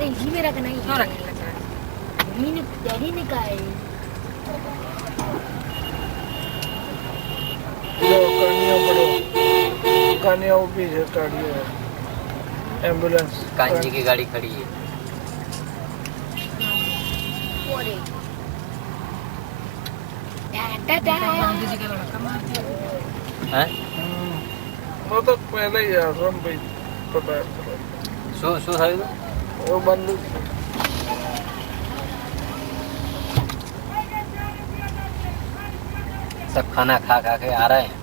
अरे इसी में रखना ही क्यों रखने लगा है? मम्मी ने डैडी ने कहा है कानिया वो पीछे गाड़ी है एम्बुलेंस कांजी की गाड़ी खड़ी है ओरे गांधी जी का लड़का मार दिया। हैं वो तो पहले ही आश्रम पे पता है शो शो था वो बंद सब खाना खा खा के आ रहे हैं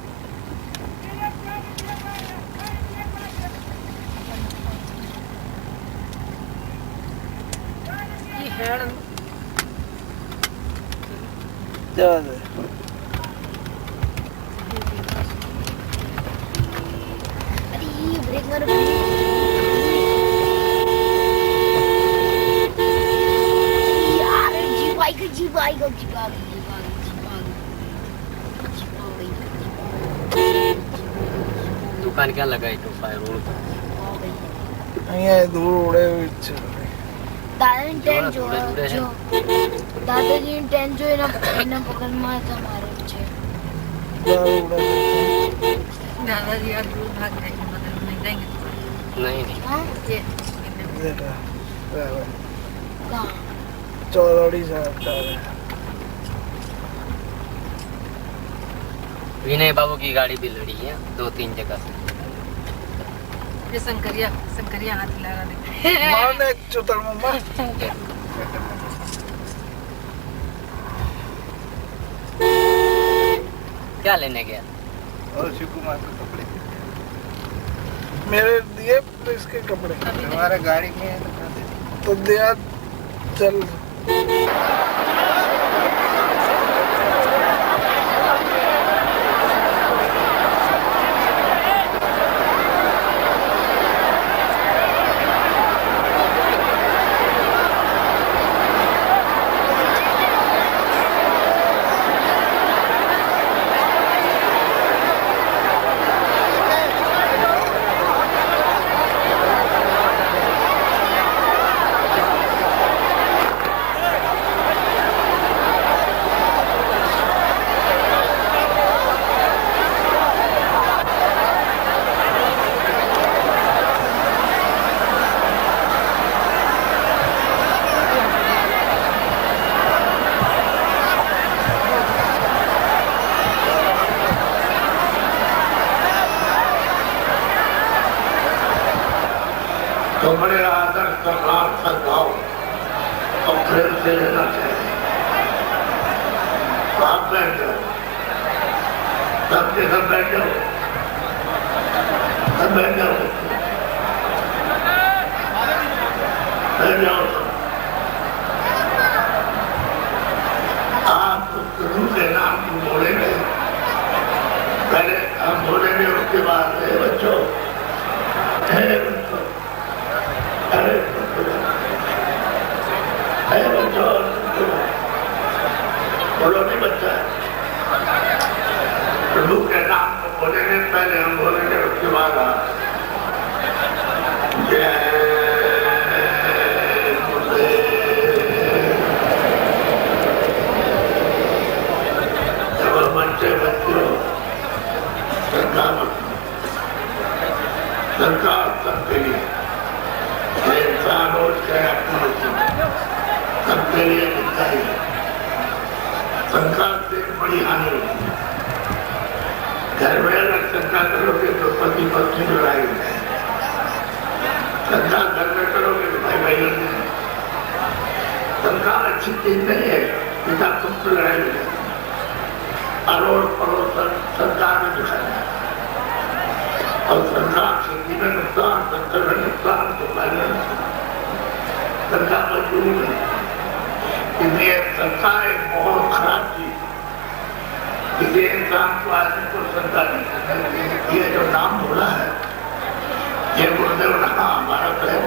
ये हेड याद है अरे ये ब्रेक मारो यार जीप आएगा जीप आएगा जीप आ गई जीप आ गई जीप आ गई जीप आ गई दुकान क्या लगाई तो फायर रोड पर અહીંયા ધૂળ ઉડે એવી છે દાદાની ટેન જો જોડે જોડે છે. દાદાજીની ટેન જો એના પગલમાં તમારે છે દારૂ ઉડે दादाजी यार दूर भाग जाएंगे बगल में नहीं जाएंगे तो नहीं नहीं हाँ ये देखा कहाँ चौधरी साहब का विनय बाबू की गाड़ी भी लड़ी है 2-3 जगह से ये शंकरिया हाथ लगा दे मारने एक चुतर मम्मा क्या लेने गया और शिव कुमार के कपड़े मेरे दिए पुलिस के कपड़े हमारे गाड़ी में है तो दिया चल तो बड़े आदर सम्मान सद्भाव और प्रेम से रहना चाहिए तो आप बैठ जाओ सबके सब बैठ जाओ सब बैठ जाओ बैठ जाओ आप गुरु के नाम को बोलेंगे पहले हम बोलेंगे उसके बाद हे बच्चों हे बच्चों अरे बच्चों बोलो नहीं बच्चा प्रभु के नाम को बोलेंगे पहले हम बोलेंगे उसके बाद आप जब बच्चे बच्चों सरकार सबके लिए इंसान और सबके लिए दिखता है सरकार से बड़ी हानि होती है घर में अगर शंका करोगे तो पति पत्नी लड़ाई हो जाए शंका घर में करोगे तो भाई भाई शंका अच्छी चीज नहीं है पिता पुत्र लड़ाई हो जाए अड़ोस पड़ोस सरकार में दिखाया और सरकार खेती में नुकसान संतर में नुकसान तो सरकार मजबूर है इसलिए सरकार एक बहुत खराब चीज किसी इंसान को आदमी को सरकार नहीं ये जो नाम बोला है ये गुरुदेव रहा हमारा प्रेम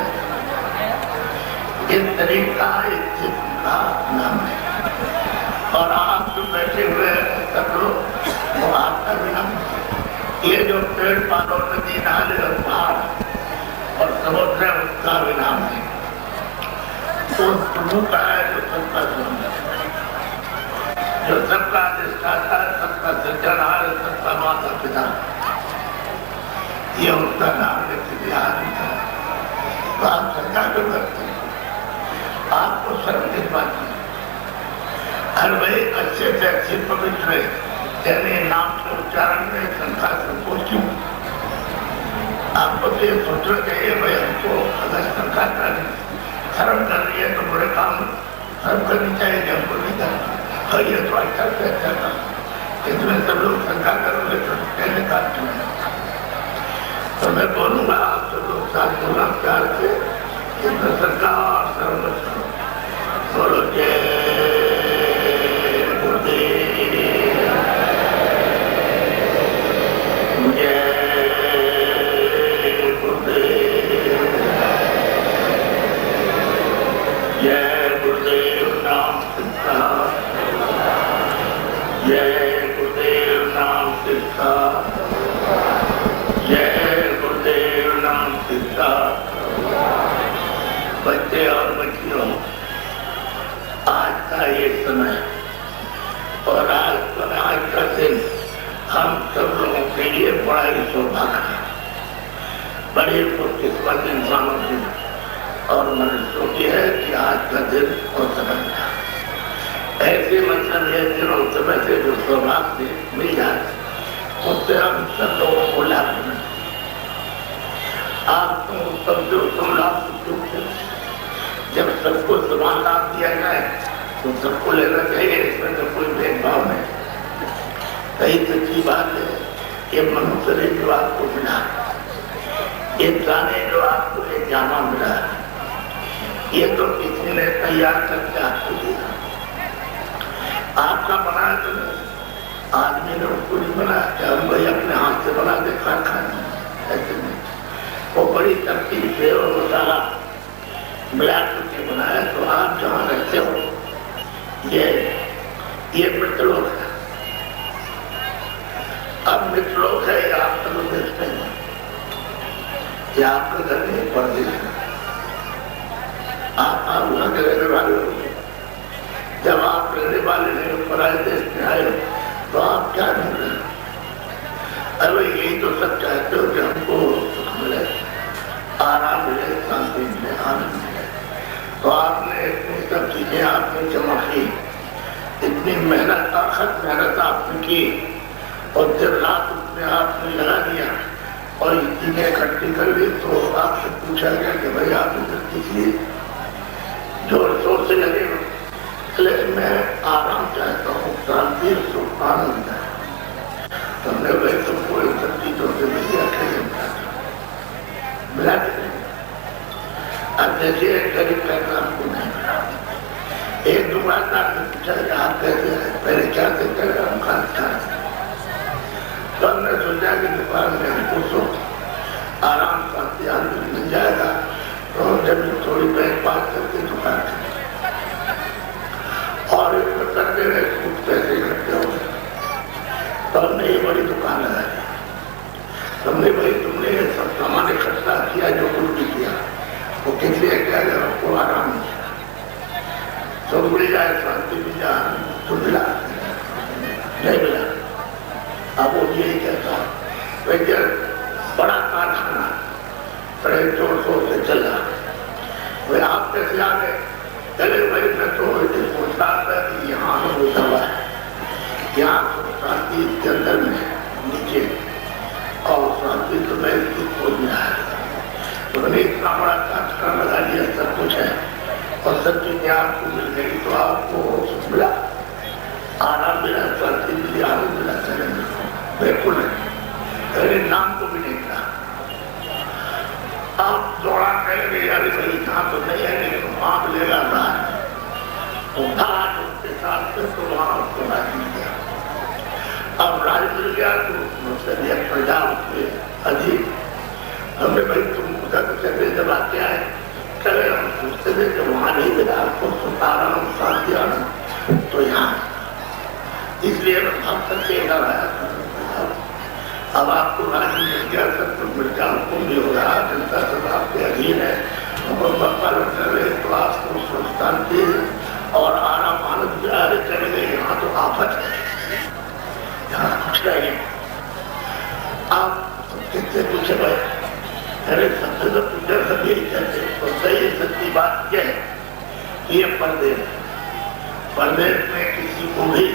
इस तरीका इस जिस्म का नाम है और आप जो बैठे हुए सब लोग वो आपका भी नाम ये जो पेड़ पौधों नदी नाले और पहाड़ और समुद्र है उसका भी नाम है वो प्रमुख है जो सबका सुंदर, जो सबका अधिष्ठाता है, सबका सृजनहार है, सबका माता पिता, ये उसका नाम लेते भी आदमी था। तो आप सरकार को करते हैं, आपको शर्म किस बात की? हर भाई अच्छे से अच्छे पवित्र है, यानी नाम के उच्चारण में संख्या संकोच क्यों? आपको तो ये सोचना चाहिए भाई, हमको अगर संख्या शर्म कर रही है तो बुरे काम शर्म करनी चाहिए, हमको नहीं करना। और ये तो अच्छा से अच्छा था, इसमें सब लोग शंका करोगे तो कैसे काटते हैं? तो मैं बोलूंगा आप सब लोग साथ बोला प्यार से, इसमें सरकार सर्वस्व बोलो जय गुरुदेव, जय गुरुदेव, जय गुरुदेव नाम सिद्धा, जय गुरुदेव नाम सिद्धा, जय गुरुदेव नाम सिद्धा। बच्चे और बच्चियों, आज का ये समय और आज का दिन हम सब लोगों के लिए बड़ा ही सौभाग्य है, बड़े खुशकिस्मत इंसानों की और मनुष्यों की है कि आज का दिन और समय ऐसे मतलब है दिनों समय से जो सौभाग्य मिल जाए उससे हम सब लोगों को लाभ मिले। आप तो समझो तुम लाभ जब सबको समान लाभ दिया जाए तो सबको लेना चाहिए, इसमें तो कोई भेदभाव नहीं। सही सच्ची बात है, ये मनुष्य ने जो आपको मिला, इंसान ने जो आपको एक जामा मिला, ये तो किसी ने तैयार करके आपको दिया, आपका बनाया तो नहीं, आदमी ने उसको नहीं बनाया कि हम भाई अपने हाथ से बना के खाना, ऐसे नहीं। वो बड़ी तरकीब से और मसाला मिला करके बनाया। तो आप जहाँ रहते हो ये मृतलोक है, अब मृतलोक है, ये आप सब देखते हैं, ये आपका घर नहीं परदेश है, आप वहाँ के रहने वाले हो। जब आप रहने वाले नहीं पराए देश में आए तो आप क्या ढूंढ रहे हो? अरे यही तो सब चाहते हो कि हमको सुख मिले, आराम मिले, शांति मिले, आनंद मिले। तो आपने इतनी सब चीजें आपने जमा की, इतनी मेहनत ताकत मेहनत आपने की और दिन रात उसमें आपने लगा दिया और ये चीजें इकट्ठी कर ली। तो आपसे पूछा गया कि भाई आप इधर किसी जोर शोर से लगे हो? मैं आराम चाहता हूँ, शांति सुख आनंद है। तुमने भाई तुमको इन सब चीजों से मिली अकेले मिला के नहीं। अब देखिए गरीब पैसा हमको नहीं मिला, एक दुकानदार से पूछा कि आप कैसे हैं, पहले क्या देते हैं, हम खाते हैं। तो हमने सोचा कि दुकान में हमको सुख आराम शांति आनंद मिल जाएगा, तो जब थोड़ी बैंक पास करके दुकान करें और करते रहे कुछ पैसे इकट्ठे हो गए। तो हमने ये बड़ी दुकान लगाई, हमने भाई तुमने ये सब सामान इकट्ठा किया, जो कुछ भी किया वो किस लिए किया गया, आपको आराम मिला, तो मिल जाए, शांति मिल जाए, तो मिला नहीं मिला। अब वो यही कहता है बड़ा कारखाना बड़े जोर शोर से चल रहा, भाई आप कैसे आ गए? चले भाई मैं तो सोचता था कि यहाँ होता हुआ है, यहाँ शांति के अंदर में नीचे और शांति तो मैं इसकी खोज में आया। तो मैंने इतना बड़ा कारखाना लगा दिया, सब कुछ है और सब चीजें आपको मिल गई, तो आपको सुख मिला, आराम मिला, शांति मिली, आनंद मिला, चले बिल्कुल नहीं, मेरे नाम को भी नहीं मिला। आप दौड़ा करेंगे यार भाई यहाँ तो नहीं है, लेकिन वहाँ मिलेगा राज, तो राज उसके साथ से तो वहाँ उसको राज मिल गया। अब राज मिल गया तो मुझसे प्रजा उसके अजीब, हमने भाई तुम उधर चले जब आते आए चले, हम सोचते थे कि वहाँ नहीं मिला आपको सुख आराम शांति आनंद, तो यहाँ इसलिए मैं भाग करके इधर आया। अब आपको राज मिल गया, सब कुछ मिल गया, हुक्म भी हो रहा, जनता सब आपके अधीन है, और पालन कर रहे तो श्वास को सुस्तान दे और आराम आनंद प्यारे चले गए। यहाँ तो आफत है, यहाँ कुछ नहीं। आप कितने पूछे भाई, अरे सबसे तो पूछे सब यही कहते हैं। तो सही सच्ची बात यह है कि ये परदेश में किसी को भी,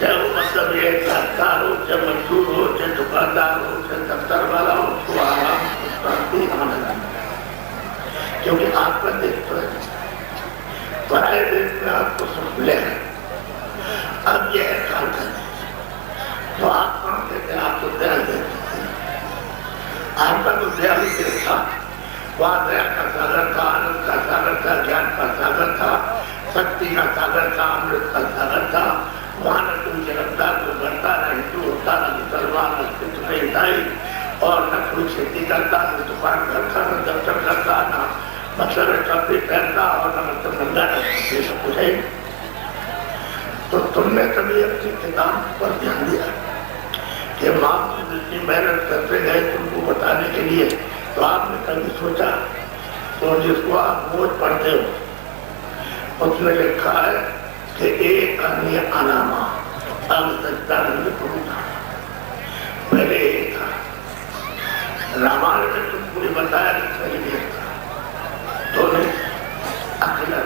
चाहे वो मतलब ये सरकार हो, चाहे मजदूर हो, चाहे दुकानदार हो, चाहे दफ्तर वाला हो, उसको आराम शांति आनंद, क्योंकि आपका देश तो है, पराये देश में आपको सुख मिलेगा। अब यह है काल का देश, तो आप कौन कहते हैं? आपको दया देते थे, आपका तो दयालु देश था। वहाँ दया का सागर था, आनंद का सागर था, ज्ञान का सागर था, शक्ति का सागर था, अमृत का सागर था। वहाँ न कोई जगतदार को करता, न हिंदू होता, न मुसलमान, न सिख, न ईसाई, और न कोई खेती करता, न दुकान करता, न दफ्तर करता, न मतलब कपड़े पहनता, और न मतलब नंगा, ये सब कुछ है। तो तुमने कभी अपनी किताब पर ध्यान दिया कि माँ जितनी मेहनत करते गए तुमको बताने के लिए, तो आपने कभी सोचा? तो जिसको आप रोज पढ़ते हो उसमें लिखा है कि एक अन्य अनामा अब सच्चानंद था, पहले एक था। रामायण में तुमको ये बताया कि पहले एक था, तो नहीं अकेला।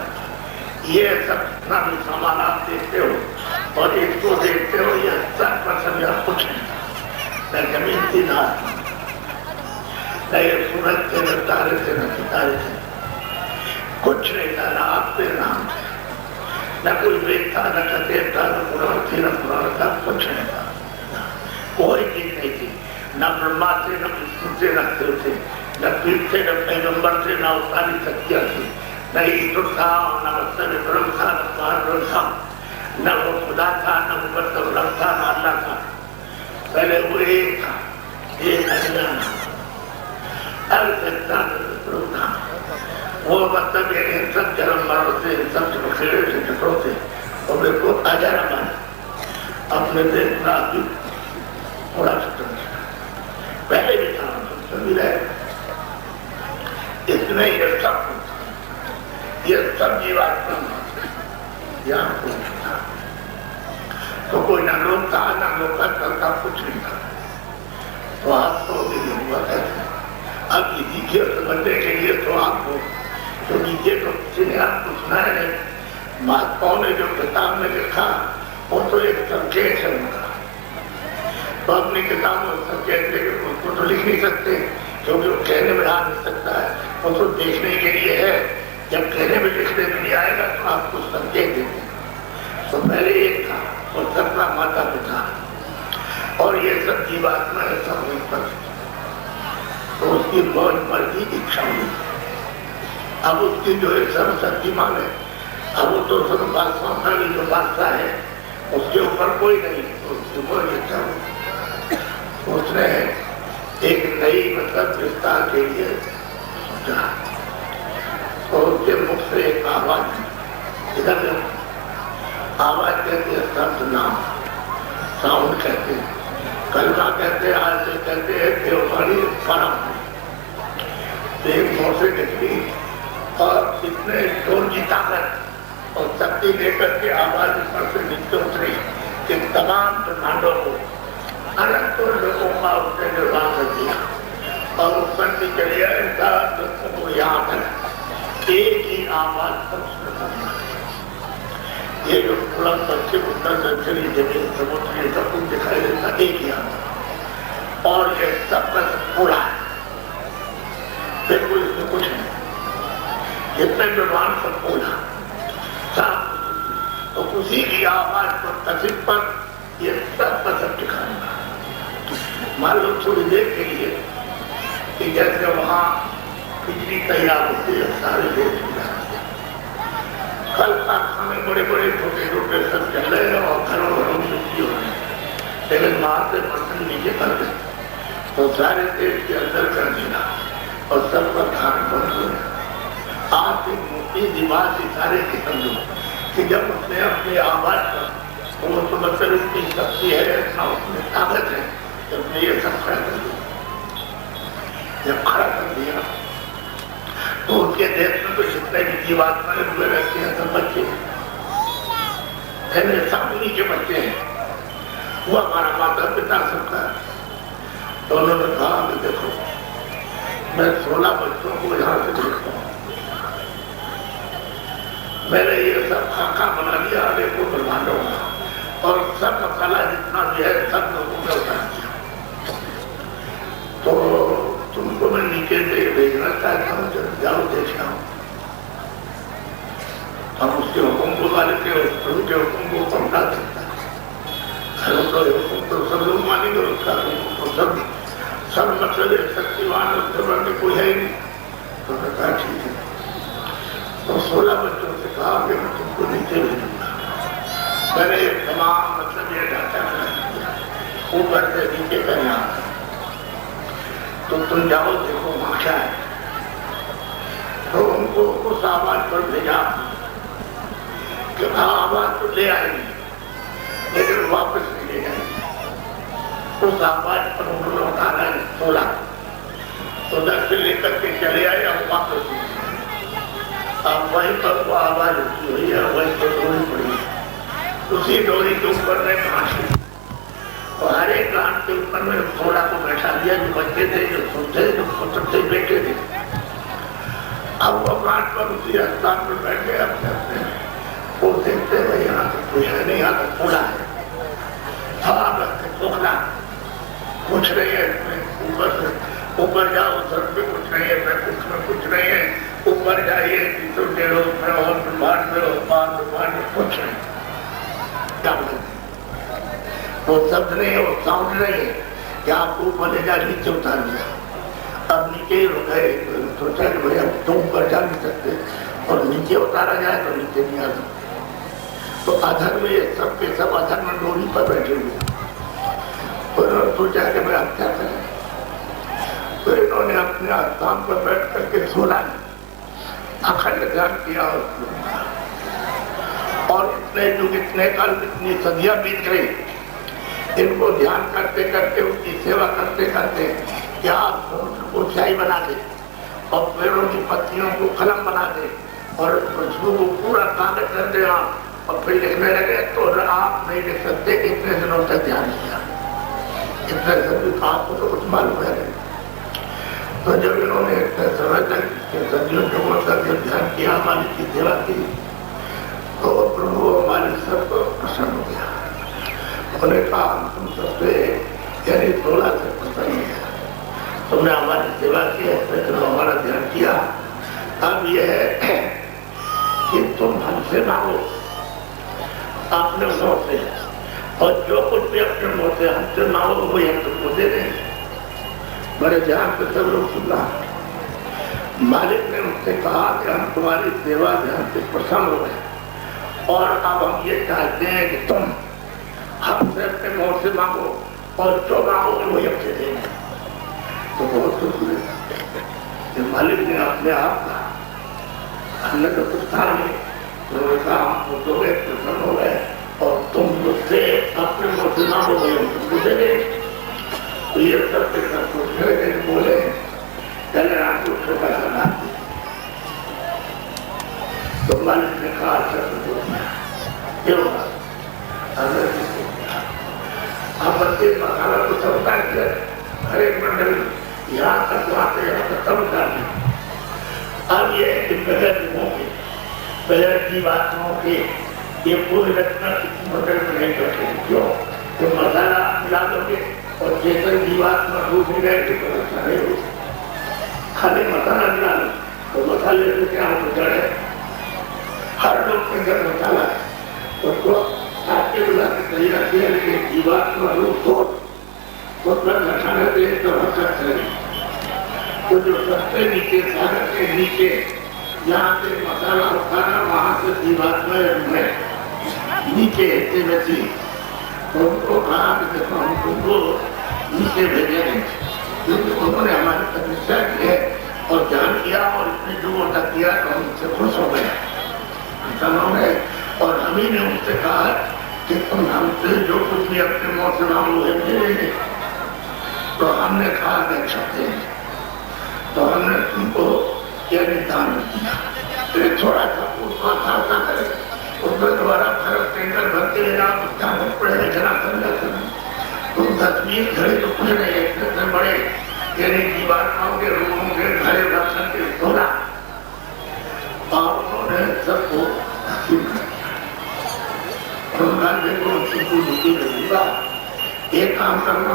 ये सब ना भी सामान आप देखते हो और इसको देखते हो, ये सब पर सब यहाँ कुछ नहीं, न जमीन थी ना न ये सूरज थे, न तारे थे, न सितारे थे, कुछ नहीं था, ना आप थे ना हम थे, न कोई वेद था, न कथेर था, न पुराण थी, न पुराण था, कुछ नहीं था, कोई चीज नहीं थी। न ब्रह्मा थे, न विष्णु थे, न शिव थे, न पीर थे, न पैगंबर थे, न सारी शक्तियां थी, न ईश्वर था, न मतलब ब्रह्म था, न पार था, न वो खुदा था, न वो मतलब रब था, न अल्लाह था। पहले वो एक था, एक अज्ञान, अब सच्चानंद था। वो मतलब ये इन सब जन्म मरणों से, इन सब चमखेड़े से, चक्रों से, और बिल्कुल अजरा बना अपने देश में अभी थोड़ा स्वतंत्र पहले भी था, सभी रहे। इसमें ये सब जीवात्मा यहाँ था, तो कोई न लोग था, न लोग करता, कुछ नहीं था। तो आपको हुआ कहते अब इसी खेल समझने के लिए तो आपको, क्योंकि ये तो किसी ने आपको सुनाया नहीं, महात्माओं ने जो किताब में लिखा वो तो एक संकेत है उनका। तो अपनी किताब में संकेत लेकर उसको तो लिख नहीं सकते, क्योंकि वो कहने में आ नहीं सकता है, वो तो देखने के लिए है। जब कहने में लिखने में नहीं आएगा तो आपको संकेत देते। तो पहले एक था और सबका माता पिता, और ये सब जीवात्मा है, सब पर तो उसकी मौज मर्जी इच्छा हुई। अब उसकी जो है सर्वशक्तिमान है, अब वो तो सब बादशाह का भी जो बादशाह है उसके ऊपर कोई नहीं, तो उसकी मौज इच्छा हुई। उसने एक नई मतलब विस्तार के लिए सोचा, तो उसके मुख से एक आवाज, इधर आवाज कहते हैं शब्द नाम, साउंड कहते हैं, कलमा कहते हैं, आज से कहते हैं देववाणी परम। एक मुंह से निकली और इतने जोर की ताकत और शक्ति लेकर के आवाज ऊपर से नीचे उतरी कि तमाम ब्रह्मांडों को, अनंत लोगों का उसने निर्माण कर दिया और ऊपर से चलिए ऐसा वो यहाँ तक एक ही आवाज पर उसने करना। ये जो पूरा पश्चिम उत्तर दक्षिणी जमीन समुद्र ये सब कुछ दिखाई देता एक ही आवाज, और ये सब बस पूरा है, बिल्कुल इसमें कुछ नहीं, जितने विद्वान सब पूरा सब, तो उसी की आवाज पर तसिब पर ये सब सब दिखाएगा। मान लो थोड़ी देर के लिए कि जैसे वहाँ बिजली तैयार होती है सारे देश में, कल कारखाने बड़े बड़े छोटे छोटे सब चल रहे हैं और घरों घरों में बिजली हो रही है, लेकिन वहां से बर्तन नीचे कर दे तो सारे देश के अंदर कर देना और सब पर खाने बंद हो गया। आप एक मोटी दीवार सितारे की समझो कि जब उसने अपनी आवाज पर, तो वो तो मतलब इसकी शक्ति है, इतना उसमें ताकत है, जब ये सब खड़ा कर दिया, जब खड़ा कर दिया तो उनके देश में तो जितने भी जीवात्माएं हुए रहते हैं सब बच्चे हैं, सब उन्हीं के बच्चे हैं। वो हमारा माता पिता सबका। तो उन्होंने कहा कि देखो मैं 16 बच्चों को यहाँ से देखता हूँ, मैंने ये सब खाका बना दिया अनेकों ब्रह्मांडों का और सब मसाला जितना भी है सब लोगों ने उतार दिया। तो तुमको मैं नीचे दे भेजना चाहता हूँ, जब जाओ देख आओ। हम उसके हुक्म को माने के उनके हुक्म को कम डाल सकता है। हुक्म तो सब लोग मानेंगे, उसका हुक्म तो सब मतलब एक शक्तिवान उसके बढ़ने कोई है ही नहीं। तो मैं कहा ठीक है। तो 16 बच्चों से कहा कि मैं तुमको नीचे भेजूंगा। मैंने एक तमाम मतलब ये ढांचा किया ऊपर से नीचे का यहाँ, तो तुम जाओ देखो वहाँ क्या है। तो उनको उस आवाज पर भेजा कि आवाज तो ले आएंगे लेकिन वापस नहीं ले जाएंगे। उस आवाज पर उन्होंने उठाना 16 तो 10 से लेकर के चले आए और वापस नहीं। अब वहीं पर वो आवाज उठी हुई है, वहीं पर डोरी पड़ी है, उसी डोरी के ऊपर में कांच और हर एक कांच के ऊपर में 16 को बैठा दिया, जो बच्चे थे, जो सुनते जो पुत्र थे, बेटे थे। अब वो कांच पर उसी स्थान पर बैठ गए अपने अपने। वो देखते हुए यहाँ से कुछ है नहीं, यहाँ से खोला है खोखला कुछ नहीं है। ऊपर से ऊपर जाओ सर पे कुछ नहीं है, मैं कुछ नहीं है। ऊपर जाइए तीसरों के लोग में और ब्रह्मांड में और पार ब्रह्मांड में कुछ नहीं। क्या वो शब्द नहीं है, वो साउंड नहीं है कि आपको ऊपर ले जा नीचे उतार दिया। अब नीचे ही रुक गए, सोचा कि भाई अब तुम ऊपर जा नहीं सकते और नीचे उतारा जाए तो नीचे नहीं आ सकते। तो अधर में ये सब के सब अधर में डोरी पर बैठे हुए। उन्होंने सोचा कि मैं अब क्या करें। तो इन्होंने अपने स्थान पर बैठ करके सोना अखंड ध्यान किया और इतने युग इतने काल इतनी सदियां बीत गई। इनको ध्यान करते करते उनकी सेवा करते करते क्या को चाय बना दे और पेड़ों की पत्तियों को कलम बना दे और खुशबू को पूरा कागज कर दे और फिर लिखने लगे। तो आप नहीं लिख सकते इतने दिनों तक ध्यान किया, इतने दिन आपको तो कुछ मालूम है नहीं। तो जब इन्होंने इतने समय तक सदियों युगों तक ध्यान किया, मालिक की सेवा की, तो प्रभु मालिक सबको प्रसन्न हो गया। उन्होंने कहा तुम सबसे यानी 16 से प्रसन्न हो गया, तुमने हमारी सेवा की है, तुमने हमारा ध्यान किया। अब यह है कि तुम हमसे मांगो अपने मुँह से, और जो कुछ भी अपने मुँह से हमसे मांगो वही हम तुमको दे देंगे। बड़े ध्यान से सब लोग सुन रहा। मालिक ने उनसे कहा कि हम तुम्हारी सेवा ध्यान से प्रसन्न हो गए और अब हम ये चाहते हैं कि तुम हमसे अपने मुँह से मांगो और जो मांगो वही हमसे देंगे। तो बहुत दुख हुए मालिक ने अपने आप कहा, हमने तो कुछ कहा नहीं, उन्होंने कहा हम तो प्रसन्न हो गए और तुम मुझसे अपने मुँह से मांगो वही हम तुमको दे देंगे। तो ये सब के सब कुछ बोले चले आपको छोटा सा बात दी। तो मालिक ने कहा क्यों आपत्ति मसाला तो सबका हर एक मंडल यहाँ तक आते यहाँ तक सब उतार। अब ये बगैर होंगे बगैर की बातों के ये पूरी रचना किसी मंडल में नहीं करते। क्यों? तो मसाला मिला दोगे और चेतन जीवात्मा रूप में गए तो अच्छा नहीं हो। खाली मसाला मिला लो तो मसाले से क्या हो जाए, हर लोग के अंदर मसाला है उसको आपके बुला के सही रखिए, लेकिन जीवात्मा रूप हो तो रखाना दे तो हरकत है। तो जो सबसे नीचे सागर के नीचे जहाँ से मसाला उठाना वहाँ से जीवात्मा में नीचे हिस्से में थी। तो उनको कहा कि देखो हम तुमको नीचे भेजेंगे, क्योंकि उन्होंने हमारी तपस्या की है और ध्यान किया और इतने युगों तक किया तो हम उससे खुश हो गए उन्होंने। और हम ही ने उनसे कहा कि तुम हमसे जो कुछ भी अपने मुँह से मांगो है मिलेंगे। तो हमने कहा देख सकते हैं। तो हमने तुमको यह निदान किया। थोड़ा सा उसका साधना करे, उसमें दोबारा फर्क टेंकर भरते लेना पड़े जरा समझा तुम 10-20 घड़ी तो कुछ नहीं है, इतने बड़े यानी जीवात्माओं के रूपों के घरे दर्शन के धोना और उन्होंने सबको रहूंगा। एक काम करना,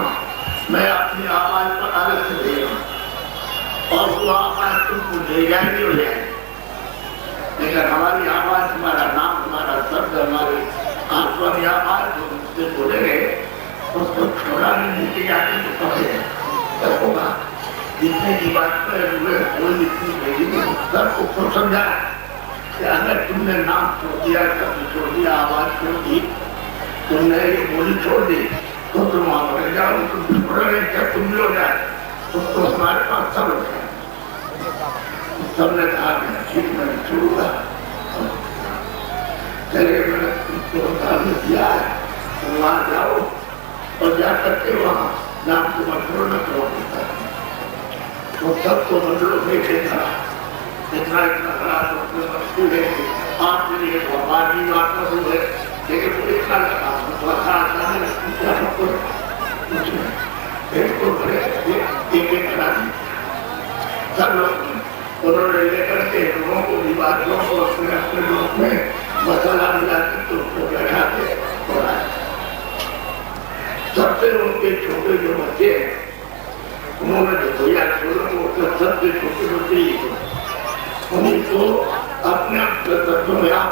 मैं अपनी आवाज पर अलग से देगा और वो आवाज तुमको ले जाएंगे और ले आएंगे, लेकिन हमारी आवाज, हमारा नाम, हमारा शब्द, हमारी आत्मा आवाज जो मुझसे बोलेंगे उसको छोड़ा नहीं नीचे जाने को पकड़े होगा। जितने की बात पर हुए कोई इतनी भेजी सबको समझा कि अगर तुमने नाम छोड़ दिया, शब्द छोड़ दिया, आवाज छोड़ दी, तुमने ये बोली छोड़ दी तो तुम वहां पर जाओ, तुम छोड़ रहे क्या तुम भी हो जाए, उसको हमारे पास सब हो जाए। सबने कहा ठीक मैंने छोड़ूंगा, चले मैंने तुमको दिया है, तुम वहां जाओ और जा करके वहां नाम को मंत्रों न करो, तो सबको मंत्रों में देखा इतना इतना बड़ा मुश्किल है। आप मेरी भगवान की बात में है, लेकिन वो इतना एक करा दी सब लोग, उन्होंने लेकर के लोगों को विवादियों को अपने अपने लोग में मसाला मिला के तो उसको बैठा के सबसे उनके छोटे जो बच्चे उन्होंने जो भैया छोड़ो वो सबसे छोटे बच्चे ही उन्हीं को अपने तत्वों में आप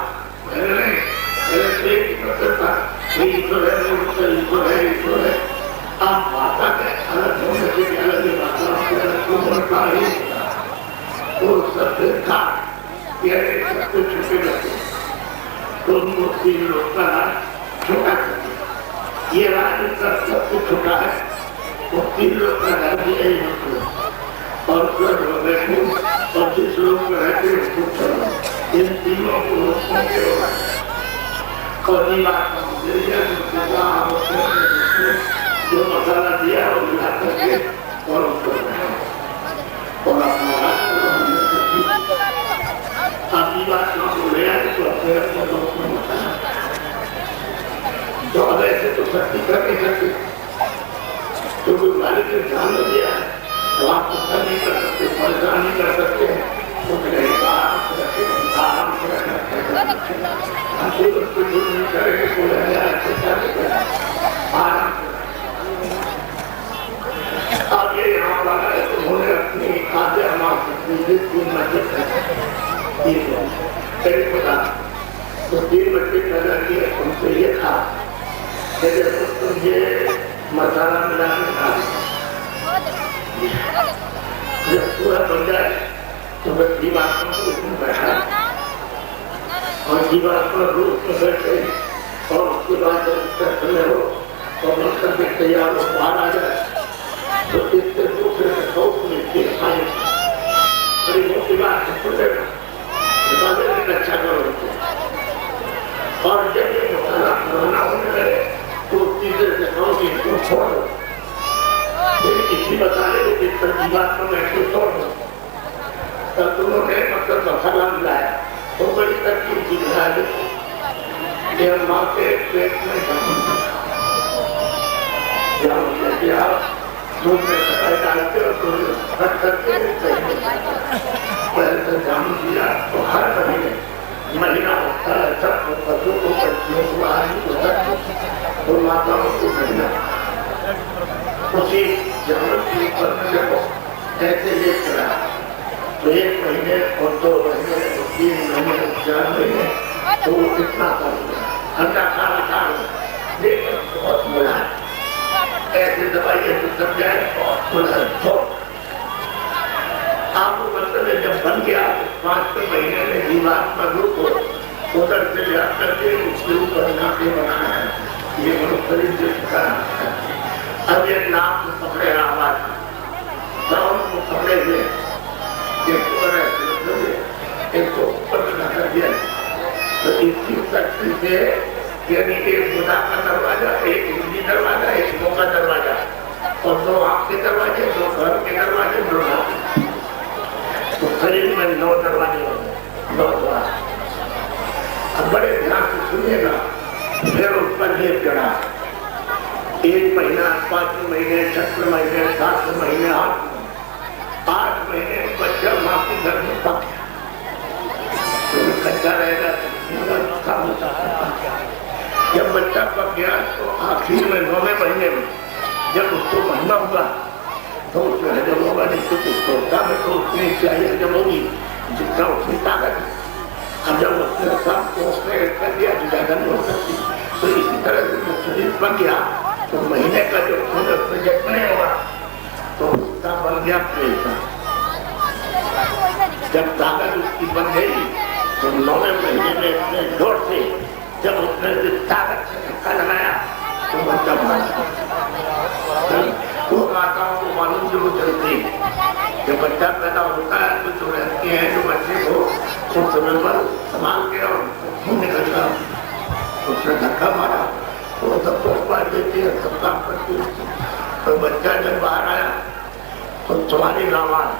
आप भाषा के अलग होने से अलग भाषा तो सबसे था सबसे छोटे बच्चे तो उनको 3 लोग का राज छोटा कर दिया। ये राज का सबसे छोटा है, वो 3 लोग का राज यही मतलब और बैठे और जिस लोग में रहते इन तीनों को जो मसाला दिया वो मिला करके और उसको अपनी बात को ले आए तो अपने अपने दोस्त में मसाला तो अब ऐसे तो शक्ति कर नहीं सकते, तो कोई मालिक ने ध्यान में दिया तो आप उसका नहीं कर सकते, परेशान नहीं कर सकते, तो आराम से रखे, आराम से रखना नहीं करेंगे आराम से। अब ये यहाँ वाला है तो उन्होंने अपनी आद्या माँ तो 3 बच्चे पैदा किए, उनसे ये था तुझे मसाला मिलाने का जब पूरा बन जाए तो मैं जीवात्मा को उसमें बैठा और जीवात्मा रूप में बैठे और उसके बाद जब उसका समय हो और बनकर के तैयार हो बाहर आ जाए तो इससे दूसरे शौक में देख पाए बड़ी मोटी बात है खुलेगा अच्छा करो और जब ये मसाला बनाना होने लगे तो तीसरे से शौक इसको छोड़ दो, इसी बताने की जीवात्मा में इसको छोड़ दो। तब उन्होंने मतलब मसाला मिलाया तो बड़ी तकलीफ की मिला माँ के पेट में आप दूध में सफाई डालते हो तो कट करके पहले जामुन दिया तो हर महीना होता है सब बच्चों को बच्चियों को आदमी को सब तो माताओं को महीना उसी जामुन के ऊपर में देखो कैसे ये चला तो 1 महीने और 2 महीने और 3 महीने 4 महीने तो वो कितना ठंडा खा लेकिन बहुत मजा ऐसे दवाई सब जाए आपको मतलब है जब बन गया 5 महीने में जीवात्मा रूप को उधर से ले करके उसके ऊपर नाके बनाना है, ये मनुष्य शरीर से सिखाना है। अब ये नाक को पकड़े आवाज साउंड को पकड़े हुए एक को ऊपर कर दिया तो इसकी शक्ति से यानी एक बुधा का दरवाजा, एक हिंदी दरवाजा, एक मुंह का दरवाजा और 2 आँख के दरवाजे, 2 घर के दरवाजे, 2 तो शरीर में आखिर में 9वें महीने में जब उसको महीना हुआ तो उसमें हजम होगा, नहीं तो उसको में तो उतनी चाहिए हजम होगी जितना उसकी ताकत है। अब जब उसने सब को उसने कर दिया तो ज्यादा नहीं हो सकती, तो इसी तरह से जब शरीर बन गया तो महीने का जो खून उसमें जब नहीं होगा तो उसका बन गया प्रेशर। जब ताकत उसकी बन गई तो 9वें महीने में अपने जोर से जब उसने ताकत से धक्का लगाया तो बच्चा मारा। वो माताओं को मालूम जरूर चलती जब बच्चा पैदा होता है तो जो रहती है जो बच्चे को उस समय पर संभाल के और खून निकलता उसने धक्का मारा वो सब तो पार देती है, सब काम करती है। तो बच्चा जब बाहर आया तो तुम्हारी रामायण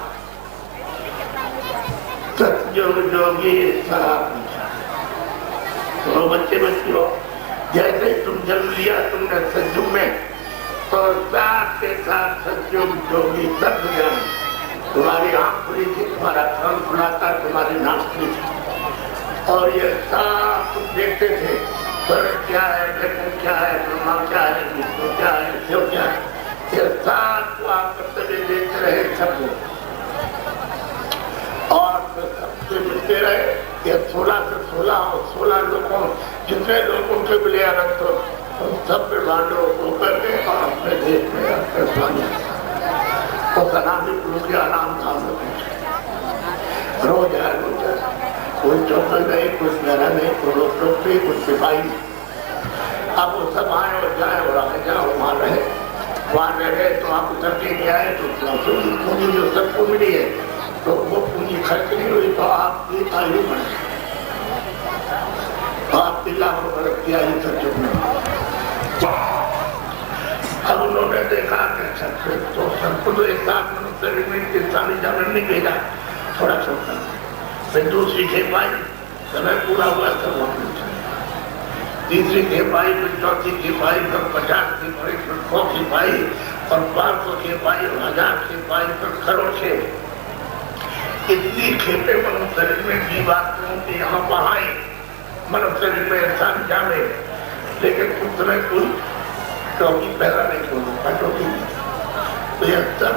सतयुग जोगी सारा पूछा। तो बच्चे बच्चियों जैसे तुम जन्म लिया तुमने सतयुग में तो साथ के साथ सतयुग जोगी सब ज्ञान तुम्हारी आंख खुली थी, तुम्हारा कान खुला था, तुम्हारी नाक खुली थी और ये सब तुम देखते थे स्वर्ग क्या है, जगत क्या है, ब्रह्मा क्या है, विष्णु क्या है, शिव क्या है, ये सब को आप कर्तव्य देखते रहे सबको और सबसे मिलते रहे। ये 16 से 16 और 16 लोगों जितने लोगों के मिले अनंत तो सब ब्रह्मांडों को करके और अपने देश में अपने स्वामी उसका नाम भी पूछ गया, नाम था रोज है रोज है, कोई चौकल नहीं, कुछ मेरा नहीं, कोई रोक नहीं, कुछ सिपाही। अब वो सब आए और जाए और आए जाए वहाँ रहे, वहाँ रह गए तो आप उतर के नहीं आए तो पूंजी जो सबको मिली है तो वो पूंजी खर्च नहीं हुई तो आपकी आयु बढ़ी, आपकी लाखों बरस की आयु सचुग में। अब उन्होंने देखा कि सबसे तो सबको तो एक साथ मनुष्य में इंसानी जानवर नहीं भेजा, थोड़ा छोटा फिर दूसरी खेप आई, समय पूरा हुआ सब वापस तीसरी खेप आई, फिर चौथी खेप आई, फिर 50 खेप आई, फिर 100 खेप आई और 500 खेप आई और 1000 खेप आई, फिर करोड़ खेप। इतनी खेपे मनुष्य शरीर में जीवात्माओं की यहाँ बढ़ाई, मनुष्य शरीर में इंसान जाने, लेकिन उस समय कोई टोपी पहला नहीं छोड़ता टोपी तो यह सब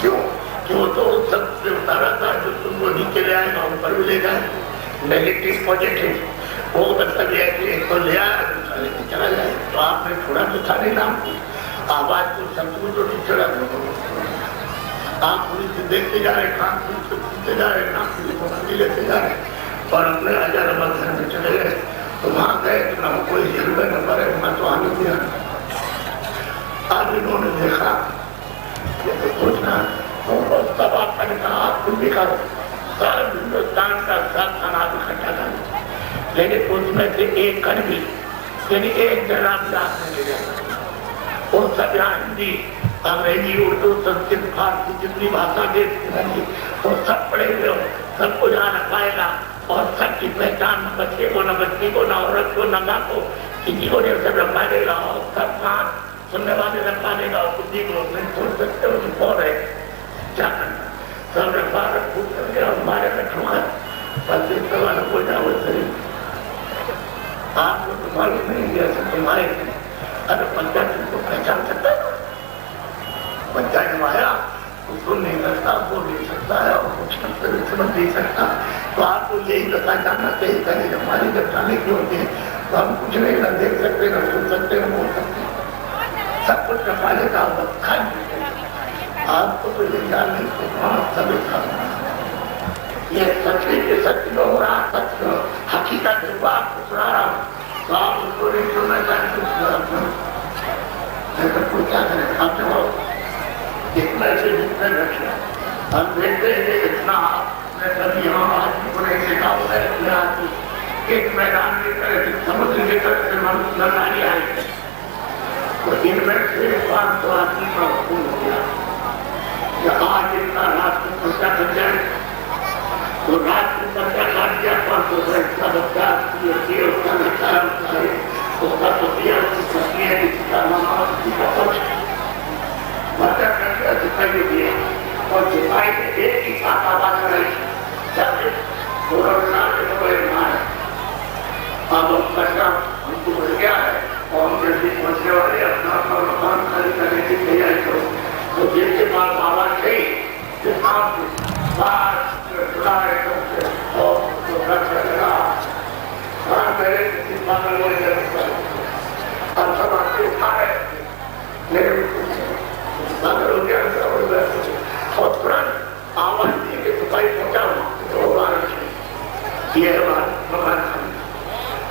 क्यों क्यों तो सब से उतारा था जो तुमको नीचे ले आएगा ऊपर भी ले जाए नेगेटिव पॉजिटिव वो मतलब यह कि एक तो ले आया दूसरा लेके चला जाए। तो आपने थोड़ा तो था नहीं नाम आवाज को सबको तो नहीं चढ़ा दो, आप पुलिस से देखते जा रहे, काम पुलिस से सुनते जा रहे, नाम पुलिस को मंदिर लेते जा रहे और अपने हजार घर में चले गए तो वहां गए तो ना कोई जरूरत न पड़े, वहां तो आने दिया। आज इन्होंने देखा तो सोचना तब आपने कहा आप खुद भी करो, सारे हिंदुस्तान का साथ खाना इकट्ठा कर, लेकिन उसमें से एक कर भी यानी एक जरा नहीं ले जाता। और सब यहाँ हिंदी अंग्रेजी उर्दू संस्कृत फारसी जितनी भाषा देती वो सब पढ़े हुए हो, सबको यहाँ रखाएगा और सबकी पहचान न बच्चे को न बच्ची को न औरत को न माँ को किसी को नहीं सब रखा देगा और सब कान सुनने वाले रखा देगा और बुद्धि को नहीं छोड़ सकते हो तो कौन है क्या करना सब रखा रखू करके और हमारे में ठोकर बस इस सवाल हो जाओ शरीर आपको तो मालूम नहीं जैसे तुम्हारे अरे पंचायत को पहचान सकता है, पंचायत में आया सुन नहीं सकता, बोल नहीं सकता है और कुछ समझ नहीं सकता तो आपको यही बता जानना चाहिए कि हमारी जब जाने की होती है तो हम कुछ नहीं न देख सकते न सुन सकते न बोल सकते, सब कुछ रखा लेता आपको तो ये ज्ञान नहीं तो सब ये सच्चे के सत्य में हो रहा सत्य हकीकत है बात को सुना रहा हूँ तो आप उसको नहीं सुनना चाहते कुछ क्या करें आप जब इतना से जितने रखना हम देखते हैं इतना आपने कभी यहाँ आदमी को नहीं देखा होगा इतने आदमी एक मैदान की तरह से समुद्र की तरह से मनुष्य लड़ाई आए तो इनमें से 500 आदमी का खून हो गया। आज इतना रात को पर्चा कर जाए तो रात को पर्चा काट दिया 500 से इसका बच्चा उसका लड़का है उसका पतिया उसकी पत्नी है जिसका मामा किसी का पक्ष पर्चा कर दिया सिपाही दिए और सिपाही ने एक ही साथ आवाज लगाई अब पर्चा हमको मिल गया है और जल्दी पहुंचने वाले अपना अपना मकान खाली करने की तैयारी करो। तो जेल के पास आवाज गई कि आप मेरे किसी पागल हो गया और तुरंत आवाज दी कि सिपाही पहुंचाओ तो ये मकान खाली।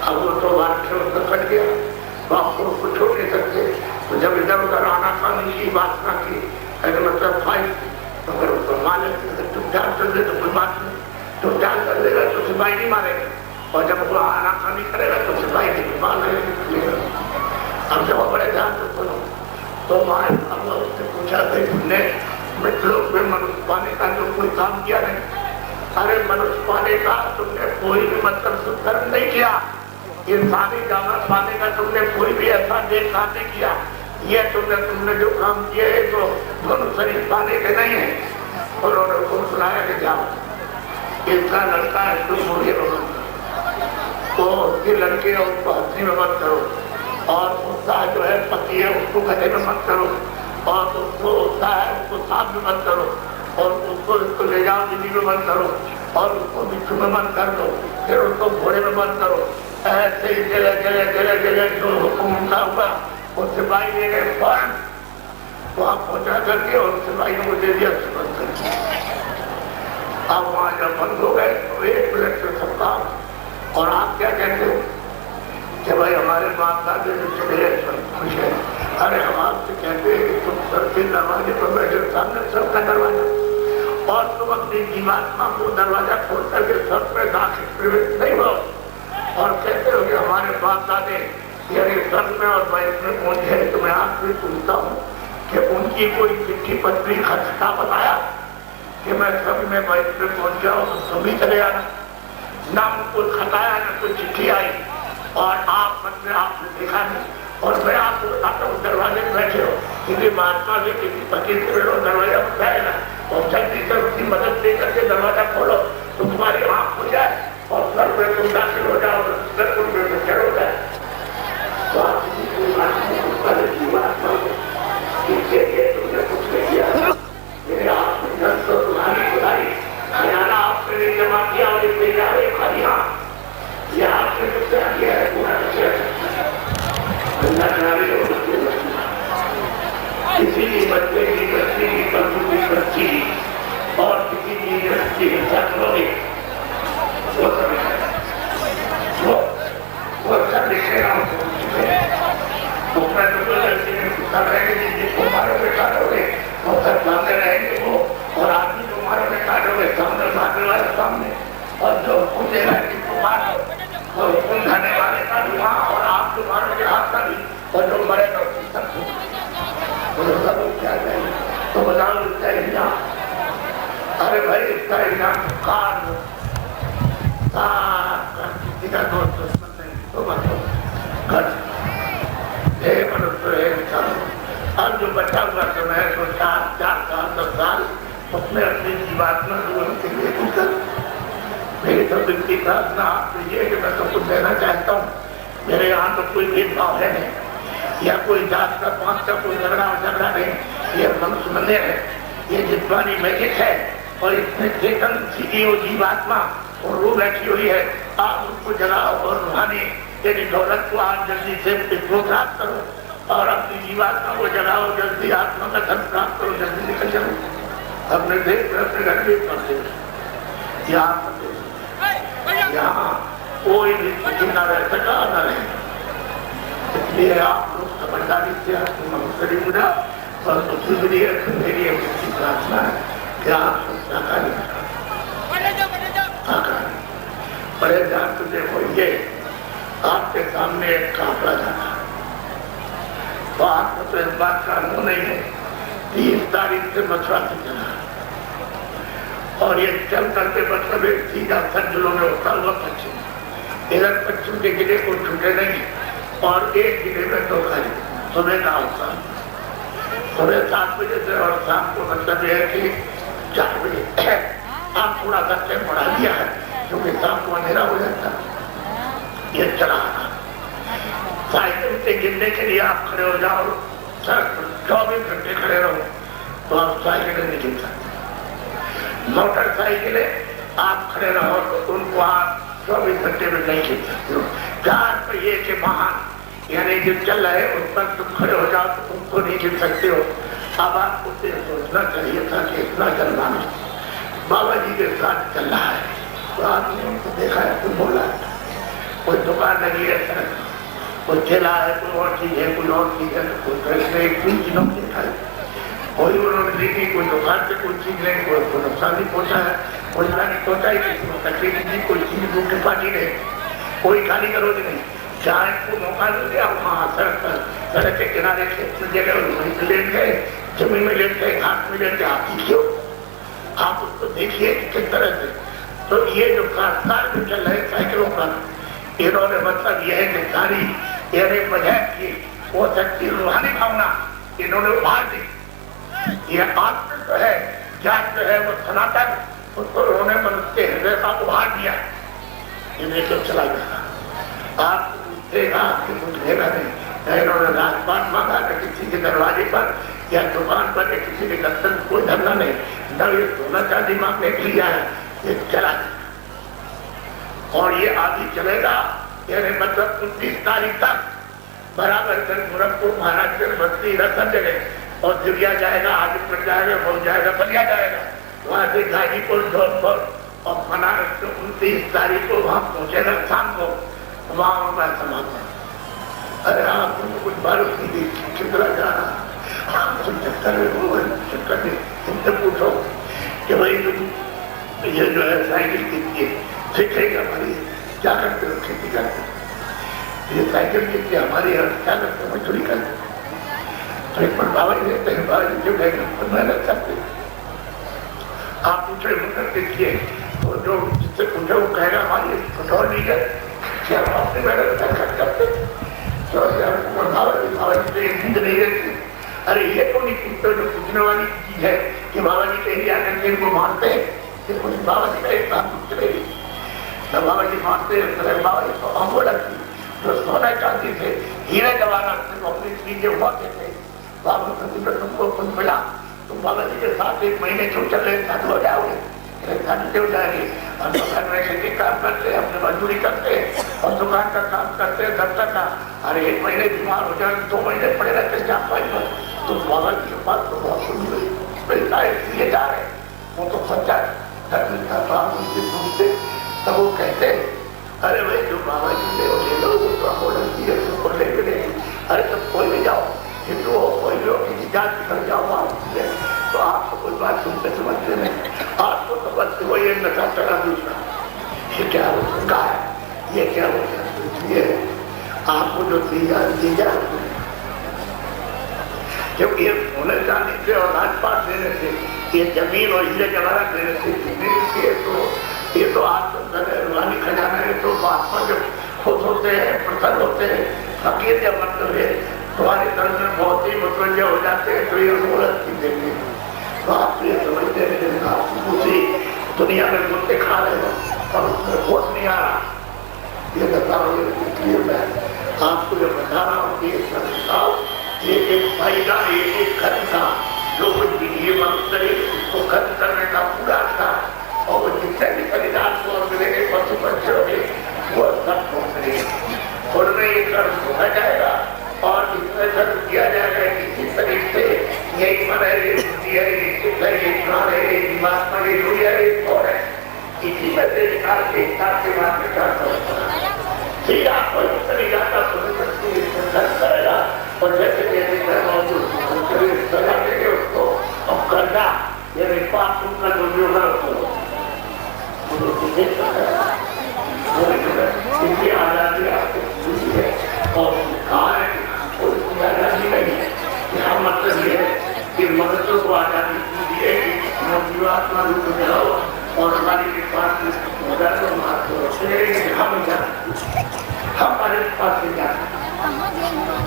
अब वो तो बात कट गया, बाप को छोड़ नहीं सकते। तो जब इधर उधर आना खाने की बात ना की, ऐसे मतलब भाई अगर उसको मारे तुम ध्यान कर दे तो कोई बात नहीं, तुम ध्यान कर देगा तो सिपाही नहीं मारेगा, और जब वो आना खानी करेगा तो सिपाही नहीं मारेगा। अब जब बड़े ध्यान से सुनो तो माए उससे पूछा थे तुमने मित्रों में मनुष्य पाने का जो कोई काम किया नहीं? अरे मनुष्य पाने का तुमने कोई भी मतलब सुधर्म नहीं किया, इंसानी जाना पाने का तुमने कोई भी ऐसा देख काम नहीं किया। ये तुमने जो काम किए है तो दोनों शरीर पाने के नहीं है। उन्होंने उनको सुनाया कि जाओ इसका लड़का है तुम मुझे मत करो, तो उसके लड़के है उसको हंसी में मत करो, और उसका जो है पति है उसको गले में मत करो, और उसको उसका है उसको सांप में मत करो, और उसको ले जाओ दिल्ली में मत करो, और उसको बिच्छू में मत कर दो, फिर उसको घोड़े में मत करो। ऐसे ही जगह जगह जगह जगह जो हुक्म उनका हुआ वो सिपाही ले गए फौरन वहां पहुंचा करके, और सिपाही ने मुझे दिया बंद करके। अब वहां जब बंद हो गए तो 1 मिनट से सबका, और आप क्या कहते हो कि भाई हमारे बाप दादे जो चले खुश है। अरे हम आपसे कहते हैं कि तुम सर के दरवाजे पर बैठे, सामने सबका दरवाजा, और तुम अपनी जीवात्मा को दरवाजा खोल करके सब पे दाखिल प्रवेश नहीं हो, और कहते हो कि हमारे बाप दादे यानी स्वर्ग में और वैश्व में पहुंचे। तो मैं आपसे पूछता हूँ कि उनकी कोई चिट्ठी पत्री खर्चा बताया कि मैं स्वर्ग में वैश्व में पहुंच जाऊँ तो सभी चले आना? ना उनको खताया ना कोई चिट्ठी आई, और आप अपने आप ने देखा नहीं। और मैं आपको बताता हूँ दरवाजे में बैठे हो, किसी महात्मा से किसी फकीर से बैठो दरवाजा उठाएगा, और जल्दी से उसकी मदद लेकर के दरवाजा खोलो तो तुम्हारी आँख हो जाए और स्वर्ग में तुम दाखिल हो जाओ, स्वर्ग में चढ़ हो जाए। तुमने कुछ नहीं किया, मेरे आपने तो तुम्हारी खुदाई खजाना आपने नहीं जमा किया, और इसलिए खाली हाँ ये आपने कुछ किया है पूरा किसी भी बच्चे की बच्ची की पशु की बच्ची और किसी की बच्ची हिंसा करोगे वो सब लिखेगा जिसको मारोगे काटोगे वो सब सामने रहेंगे वो, और आदमी को मारोगे काटोगे सामने भागने वाले सामने, और जो पूछेगा जिसको मारो तो खाने वाले का भी वहाँ, और आप जो मारोगे आपका भी, और जो मरेगा उसका क्या चाहिए तो बताओ इसका इनाम। अरे भाई इसका इनाम किसी का दोस्त दुश्मन नहीं तो अब जो बचा हुआ समय तो 4 साल 10 साल उसमें अपनी जीवात्मा जीवन के लिए निकल। मेरी तो विनती प्रार्थना आपसे ये कि मैं तो कुछ देना चाहता हूँ। मेरे यहाँ तो कोई भेदभाव है नहीं, या कोई जात का पांच का कोई झगड़ा नहीं, ये मनुष्य मंदिर है, ये जिस्मानी मैजिक है, और इसमें चेतन सीधी हुई जीवात्मा और रूह बैठी हुई है। आप उसको जगाओ और रूहानी तेरी दौलत को आप जल्दी से प्राप्त करो, और अपनी जीवात्मा को जगाओ जल्दी, आत्मा का धन प्राप्त करो, जल्दी निकल जाओ अपने देश में, अपने घर में पहुंचे। यहाँ कोई भी न रह सका न रहे, इसलिए आप लोग समझदारी से मनुष्य मुझा और उसके लिए मेरी प्रार्थना है कि आप बड़े ध्यान से देखो। ये आपके सामने एक काफला जाना, तो आपको तो इस बात का अनुभव नहीं है। 30 तारीख से मथुरा से चला, और ये चल करके मतलब एक सीधा सर्जलों में होता हुआ पश्चिम, इधर पश्चिम के गिले को छूटे नहीं, और एक गिले में 2 खाली सुबह का होता, सुबह 7 बजे से, और शाम को मतलब यह है कि 4 बजे। आप थोड़ा सा टाइम बढ़ा दिया है क्योंकि शाम को अंधेरा हो जाता। ये चला साइकिल घंटे गिनने के लिए आप खड़े हो जाओ, सर 24 घंटे खड़े रहो, तो आप साइकिल नहीं गिन सकते। मोटरसाइकिलें आप खड़े रहो तो उनको आप 24 घंटे में नहीं गिन सकते हो। 4 पहिए के वाहन यानी जो चल रहे उस पर तुम खड़े हो जाओ तो उनको नहीं गिन सकते हो। अब आपको सोचना चाहिए था कि इतना चलना नहीं, बाबा जी के साथ चल रहा है तो आपने उनको देखा है, तुम बोला कोई दुकान लगी है सड़क, कोई ठेला है, कोई और चीज है, कोई और चीज है, तो कोई तरह एक तीन चीजों को देखा है, कोई उन्होंने देखी, कोई दुकान से कोई चीज नहीं, कोई नुकसान नहीं पहुंचा है, कोई नहीं पहुंचा ही, किसी को तकलीफ नहीं, कोई चीज भूख के पानी नहीं, कोई गाली गलौज नहीं। जहाँ को मौका मिल गया वहाँ सड़क के किनारे खेत में जगह वहीं लेट गए, जमीन में लेट गए, घाट में लेट गए। आप क्यों आप उसको देखिए कि किस तरह से। तो ये जो कारखान में चल रहे साइकिलों का, इन्होंने मतलब यह है कि सारी यानी वजह की वो शक्ति रूहानी भावना इन्होंने उभार दी। ये आत्म जो है, जात जो है वो सनातन, उसको उन्होंने मनुष्य के हृदय का उभार दिया। इन्हें क्यों चला गया, आप देगा कि कुछ देगा नहीं। इन्होंने राजपाट मांगा न किसी के दरवाजे पर या दुकान पर या किसी के दफ्तर में कोई धरना नहीं, न ये सोना चांदी मांगने के लिए है, ये चला। और ये आगे चलेगा, यानी मतलब 29 तारीख तक बराबर कर गोरखपुर, महाराष्ट्र, बस्ती, रतन जगह और दिव्या जाएगा, आदिपुर जाएगा, बहुत जाएगा, बलिया जाएगा, वहां से गाजीपुर, धौलपुर और बनारस को 29 तारीख को वहां पहुंचेगा शाम को, वहां उनका समापन। अरे आप उनको कुछ बारिश नहीं दी, कितना जा रहा चक्कर में उनसे पूछो कि भाई तुम ये जो है साइकिल कितनी है, सीखेगी हमारी, क्या करते हो, खेती करते हो, ये साइकिल कितनी हमारी है, क्या करते हो, मजदूरी करते हो। तो एक पर बाबा जी देते हैं, बाबा जी जो गए मेहनत करते। आप पूछे मुझे देखिए, तो जो जिससे पूछे वो कहेगा हमारी पेट्रोल डीजल क्या अपने मेहनत खर्च करते, तो बाबा जी नींद नहीं रहती। अरे ये तो नहीं पूछते, जो पूछने वाली चीज है कि बाबा जी कहीं जाकर के इनको मारते हैं, फिर कुछ बाबा जी का एक बात पूछ रही, जब बाबा जी मारते हैं बाबा जी को आंखों लगती, जो सोना चाहती थे, हीरे जवाहरात से अपनी चीजें उठाते थे। बाबा तुमको खुद मिला, तुम बाबा जी के साथ 1 महीने क्यों चल रहे, साथ हो जाओगे, साथ हो जाएंगे। हम दुकान में खेती काम करते हैं, अपने मजदूरी करते हैं और दुकान का काम करते हैं, दफ्तर का। अरे 1 महीने बीमार हो जाए, 2 महीने पड़े रहते हैं चार पाँच पर, तो बाबा जी के पास तो बहुत सुनी हुई मिलता है, इसलिए जा रहे, वो तो सच्चा उनसे पूछते तब वो कहते अरे भाई जो बाबा जी ले लो, वो तो हमको लगती है, तुमको लेके नहीं। अरे तब कोई भी जाओ, हिंदू हो, कोई भी हो, किसी जात कर जाओ आप, तो आपको कोई बात सुनते समझते नहीं, आपको समझते हो ये नशा चढ़ा दूसरा, ये क्या हो सकता है, ये क्या हो सकता है। इसलिए आपको जो दी जा क्योंकि ये सोने चांदी से और राजपाट देने से, ये जमीन और हीरे जवाहरात देने से जितने भी ये तो आपको रूहानी खजाना है। तो महात्मा जब खुश होते हैं, प्रसन्न होते हैं, फकीर जब मतलब है तुम्हारे घर में बहुत ही मुतवज्जे हो जाते हैं, तो ये मूर्त की देंगे। तो आप ये समझते हैं आप उसी दुनिया में मुद्दे खा रहे हो और उसमें होश नहीं आ रहा, ये बताओ। इसलिए मैं आपको जो बता रहा हूँ कि एक फायदा, एक खर्च था, जो कुछ भी ये मनुष्य उसको खर्च करने का पूरा था, और वो जितने भी परिणाम को मिलेंगे पशु पक्षी होंगे वो सब पहुँच रहे, उनमें ये कर्म होना जाएगा और इसमें कर्म किया जाएगा किसी तरीके से। यही मन है, ये बुद्धि है, ये चित्त है, ये प्राण है, ये दिमाग में ये जोड़ी है, ये कौन है, इसी में से निकाल के हिसाब के बाद में करता होता ठीक आपको नहीं जाता खर्च करेगा और जैसे जैसे देंगे उसको और करना ये पाप का जो भी होगा उसकी आजादी आपको खुशी है। और कहा है कोई आजादी नहीं है, यहाँ मतलब ये है कि मनुष्य को आजादी दी है कि जीवात्मा रूप में जाओ और हमारे के पास हमारे पास से जाना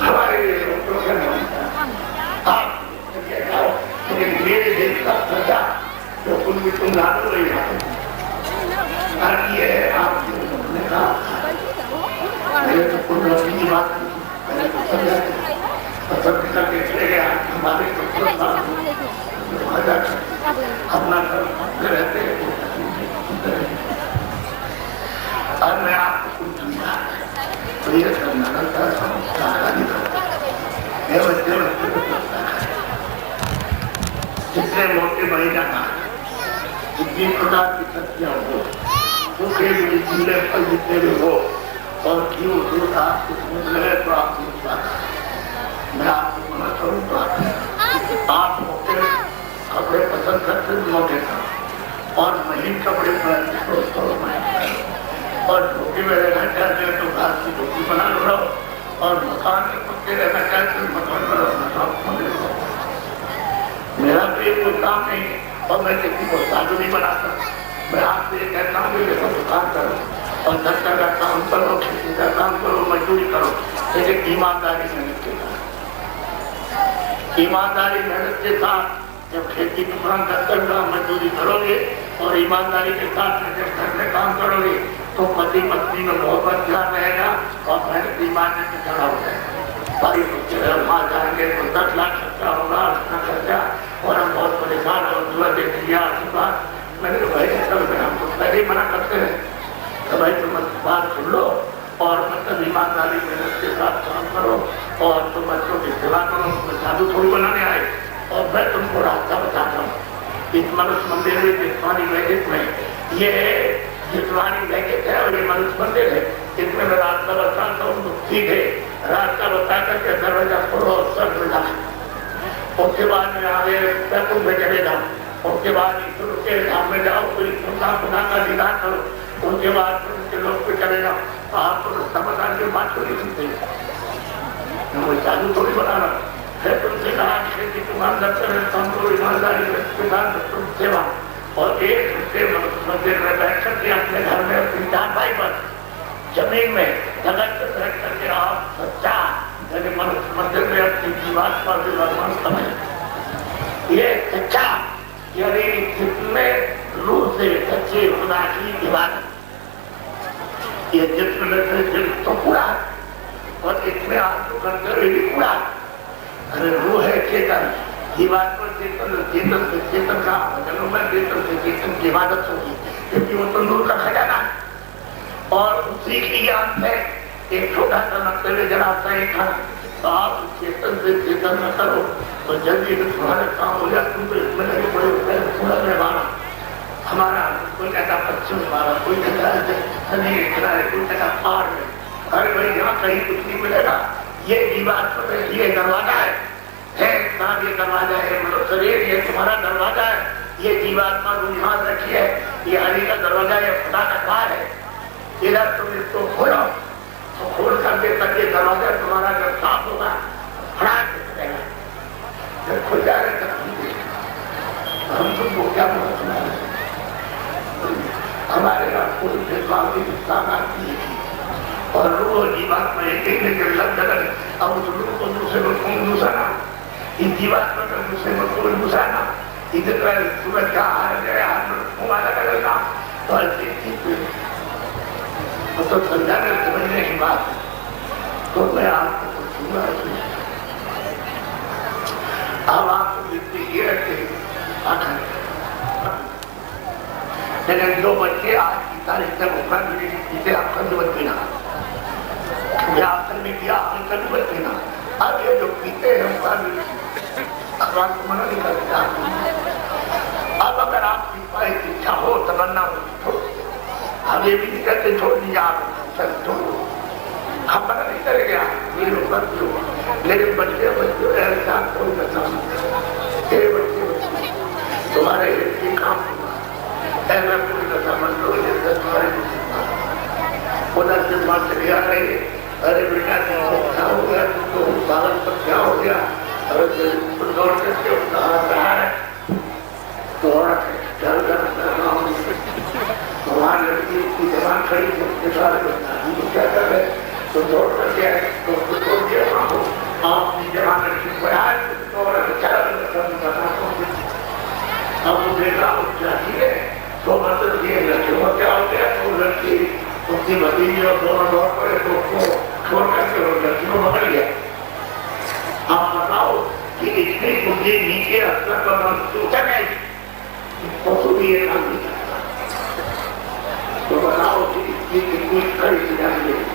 हमारे आप मेरे देश का प्रजा जो तुम ला दो ये प्रिय संस्कार जितने मोटे महीना का जितनी प्रकार की सत्या हो सूखे भी गीले फल जितने भी हो और क्यों दूध आपको समझ लगे तो आप मैं आपको मना करूँगा आप मोटे कपड़े पसंद करते मोटे का और महीन कपड़े पहनते और धोती में रहना चाहते हैं तो घास की धोती बना लो और मकान में पक्के रहना चाहते हैं मकान बनाओ। मेरा तो ये कोई काम नहीं है और मैं किसी को साधु नहीं बनाता। मैं आपसे ये कहता हूँ कि देखो दुकान करो और दफ्तर का काम करो, खेती का काम करो, मजदूरी करो, लेकिन ईमानदारी मेहनत के साथ। ईमानदारी मेहनत के साथ जब खेती दुकान दफ्तर का मजदूरी करोगे और ईमानदारी के साथ में जब घर में काम करोगे तो पति पत्नी में मोहब्बत ध्यान रहेगा और मेहनत ईमान में खड़ा हो जाएगा। भाई वहाँ जाएंगे तो 10 लाख खर्चा होगा, अपना खर्चा और हम बहुत परेशान और दुआ देख लिया आशीर्वाद। मैंने भाई चल मैं हमको पहले मना करते हैं तो भाई तुम बात सुन लो और मतलब ईमानदारी मेहनत के साथ काम करो और तुम बच्चों की सेवा करो, तुम साधु थोड़ी बनाने आए और मैं तुमको रास्ता बताता हूँ। इस मनुष्य मंदिर में जितवानी वैदिक में ये जितवानी वैदिक है और ये मनुष्य मंदिर है, इसमें मैं रास्ता बताता हूँ। सीधे रास्ता बता करके दरवाजा खोलो सब मिला, उसके बाद में आगे बैकुंठ में चले जाओ, उसके बाद ईश्वर के धाम में जाओ, कोई खुदा का दीदार करो, उसके बाद उनके लोग पे चले जाओ। आपको रास्ता बता के बात थोड़ी सुनते हैं, चालू थोड़ी बनाना है। तुमसे कहा कि तुम्हारा दफ्तर है, तुमको ईमानदारी के साथ तुम सेवा और एक घंटे मंदिर में बैठ करके अपने घर में अपनी चार भाई पर जमीन में जगत से बैठ करके आप सच्चा यानी मनुष्य मंदिर में अपनी जीवात पर भी भगवान समझ ये सच्चा यानी जिसमें रूह से सच्चे खुदा की इबादत, ये जिसमें दिल तो पूरा और इसमें आप करते भी पूरा। अरे रूह है चेतन, जीवात पर चेतन, चेतन से चेतन का जन्म में चेतन से चेतन की इबादत होगी क्योंकि वो तो नूर का खजाना है। और उसी की याद में एक छोटा सा नक्शे जरा सही था तो आप चेतन से चेतन न करो तो जल्दी से तुम्हारे काम हो जाए। तुमको इसमें लगे बड़े पूरा रहवाना हमारा कोई कहता पश्चिम हमारा, कोई कहता है कोई कहता पार में। अरे भाई यहाँ कहीं कुछ नहीं मिलेगा, ये जीवात पर ये दरवाजा है साहब, ये दरवाजा है मतलब शरीर, ये तुम्हारा दरवाजा है, ये जीवात्मा रुझान रखी है, ये हरि का दरवाजा, ये खुदा का द्वार है। इधर तुम इसको खोलो तो खोल करके तक ये दरवाजा तुम्हारा जब साफ होगा फटाक चलेगा, जब खुल जाएगा तब हम तुमको क्या बोला सुना हमारे यहाँ कोई भेदभाव की विस्तार की और रूह जीवात्मा एक जब लग गए अब उस रूह को दूसरे को दूसरा इस जीवात्मा को दूसरे को दूसरा इसी तरह सूरज का हार गया हाथ लगेगा तो तो समझाने समझने की बात तो मैं आपको पूछूंगा। अब आपको ये रखे लेकिन दो बच्चे आज की तारीख तक उपकार मिले आप कभी मत पीना, आपने किया आपने कभी मत पीना। अब ये जो पीते हैं उपकार मिले अब आपको मना नहीं करते। अब अगर आपकी पाई की इच्छा हो तमन्ना हो हम ये भी नहीं कहते छोड़ दिए आप चल छोड़ो, हम मना नहीं करेंगे आप मेरे ऊपर जो, लेकिन बच्चे बच्चे ऐसा कोई बता बच्चे तुम्हारे ये काम ऐसा कोई बता मत लो जैसे तुम्हारे उधर से बात चली आ रही। अरे बेटा क्या हो गया तुमको बालक पर क्या हो गया, अरे दौड़ करके रहा है तो चल कर वहाँ लड़की की जवान खड़ी उसके सारे क्या कर रहे तो दौड़ करके आए तो छोड़ दिया आपकी जवान लड़की को आए अब वो देखा क्या है तो मतलब ये लड़कियों का क्या हो गया तो लड़की उसकी भतीजी और दोनों दौड़ पड़े तो उसको छोड़ करके वो लड़कियों पकड़ गया। आप बताओ कि इतनी बुद्धि नीचे अस्तर पर सोचा नहीं पशु भी ये काम नहीं करता तो बताओ कि इसकी कितनी कड़ी सजा मिलेगी।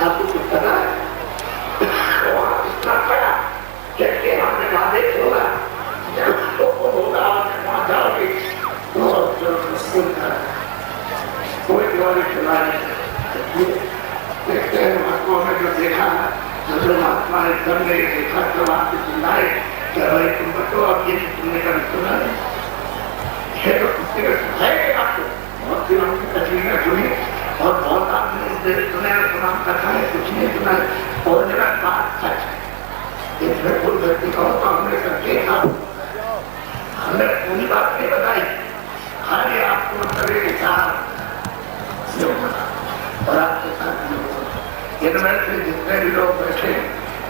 आपको कुछ पता है? वहाँ इतना खड़ा कैसे हमने वादे छोड़ा तो होगा वहाँ जाओगे कोई द्वारे चला नहीं देखते हैं महात्मा ने जो देखा जो महात्मा ने करने देखा तो आपके सुनाए क्या भाई तुम बताओ अब ये तुमने कभी सुना नहीं है तो किसी ने सुनाए आपको बहुत सी हमने तस्वीरें सुनी और बहुत आपने सुने सुना कथा है कुछ नहीं सुना और मेरा बात सच है इसमें कोई व्यक्ति का होता हमने सब देखा हमने पूरी बात नहीं बताई खाली आपको करे के साथ और आपके साथ इनमें से जितने भी लोग बैठे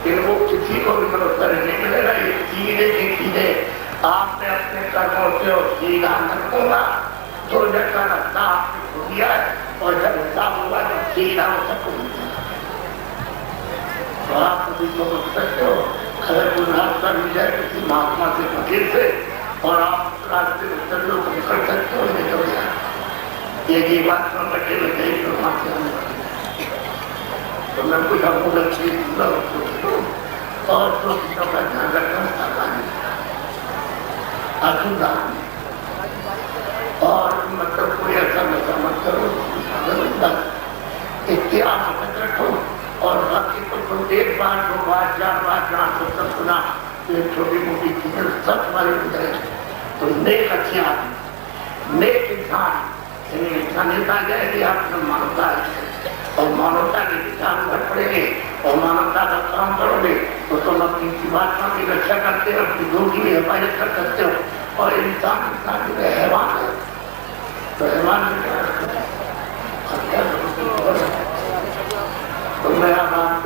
इनको किसी को भी भरोसा नहीं मिलेगा ये सीधे के सीधे आपने अपने कर्मों से और सीधा न होगा तो जैसा रास्ता आपने खो दिया है और जब हिसाब हुआ जब सीधा हो सबको तो आप कभी को बच सकते हो अगर कोई रास्ता मिल जाए किसी महात्मा से फकीर से और आप रास्ते उत्तर लोग निकल सकते हो नहीं तो ये बात में बैठे हुए नहीं तो तो मैं कुछ आपको अच्छी और तो का ध्यान रखना चाहता और मतलब कोई ऐसा नशा मत करो इतिहास रखो और बाकी को तुम एक बार दो बार चार बार जहाँ तो सब सुना ये छोटी मोटी चीजें सब तुम्हारे उधर तो नेक अच्छे आदमी नेक इंसान इंसानियत आ जाएगी आपने मानवता और मानवता के विचार भर पड़ेंगे और मानवता का काम करोगे तो तुम अपनी जीवात्मा की रक्षा करते हो अपनी लोगों की भी हिफाजत कर सकते हो और इंसान की हैवान है तो हैवान में क्या रखना है तो मेरा बात